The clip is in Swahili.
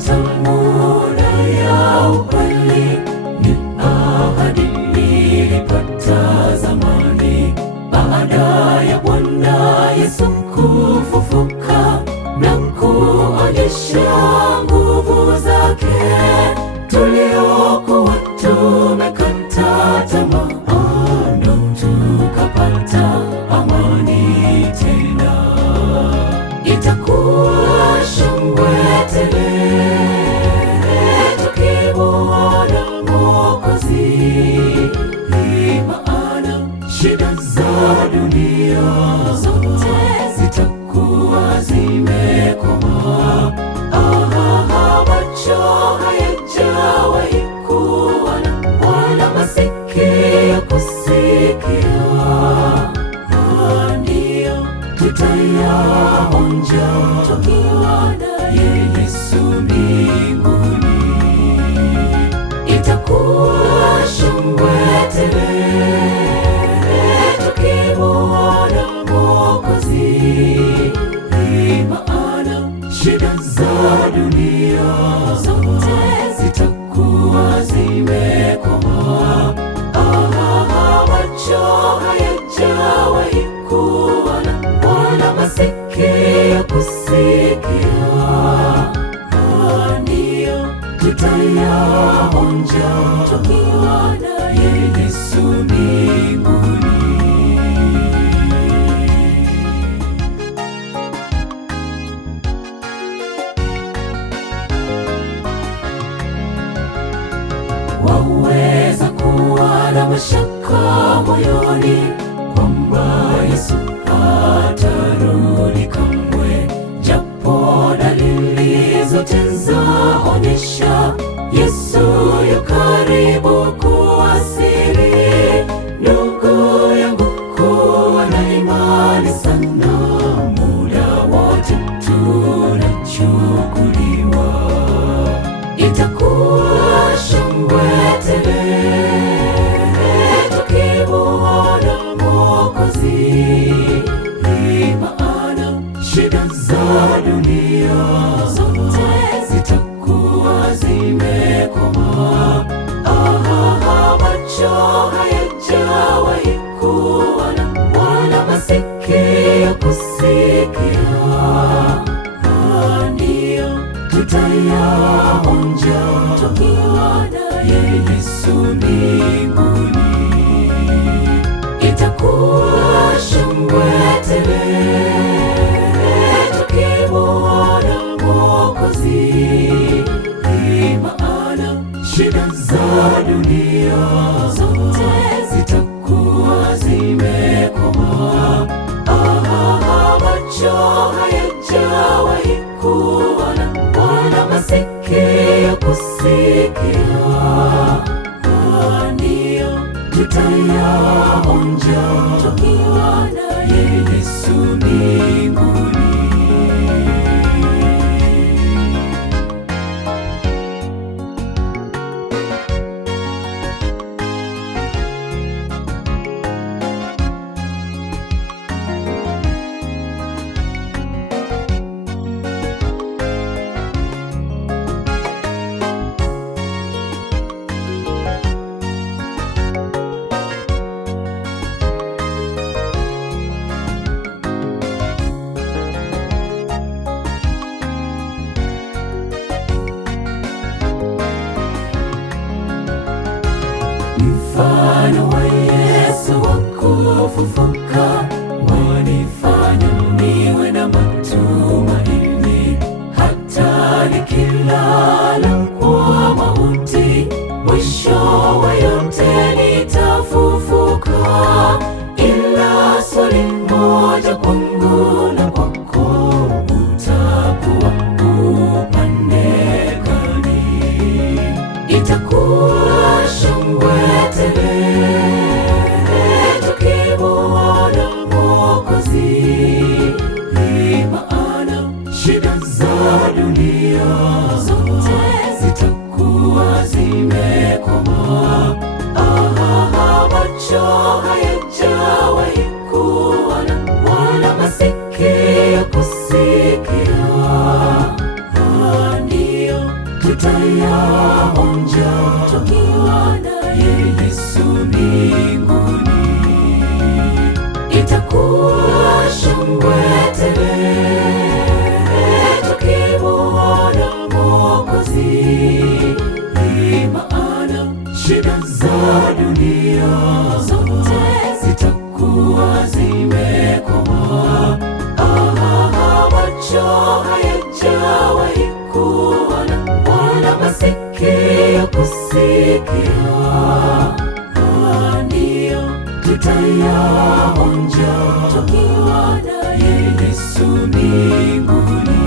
kitamu na ya ukweli, ni ahadi nilipata zamani, baada ya Bwana Yesu kufufuka na kuonyesha nguvu zake. Tuliokuwa tumekata tamaa, ndo tukapata amani tena. Itakuwa shangwe tele tukimuona Mwokozi, maana shida za dunia zote zitakuwa zimekoma. Macho hayajawahi kuona wala masikio kusikia, ndiyo tutayaonja tukiwa naye Yesu mbinguni. Itakuwa shangwe tele tukimuona Mwokozi, maana shida za dunia zote zitakuwa zimekoma. Macho hayajawahi kuona wala masikio kusikia, ndiyo tutayaonja tukiwa naye Yesu mbinguni. Waweza kuwa na mashaka moyoni kwamba Yesu hatarudi kamwe, japo dalili zote zaonyesha Yesu yu karibu kuwasili. Ndugu yangu, kuwa na imani sana, muda wote tunachukuliwa. Itakuwa shangwe tele tukimuona Mwokozi, maana shida za dunia zote zitakuwa zimekoma. Macho hayajawahi kuona wala masikio kusikia, ndiyo tutayaonja tukiwa naye Yesu mbinguni. Itakuwa shangwe tele tukimuona Mwokozi, maana shida za dunia zote zitakuwa zimekoma. Macho hayajawahi kuona wala masikio kusikia, ndiyo tutayaonja tukiwa naye Yesu mbinguni. Mfano wa Yesu wa kufufuka wanifanya niwe na matumaini, hata nikilala kwa mauti, mwisho wa yote nitafufuka. Ila swali moja kwangu na kwako, utakuwa upande gani? Itakuwa shangwe tele tukimuona Mwokozi, maana shida za dunia zote zitakuwa zimekoma. Macho hayajawahi kuona wala masikio kusikia, ndiyo kusikia, ndio tutayaonja tukiwa naye Yesu mbinguni.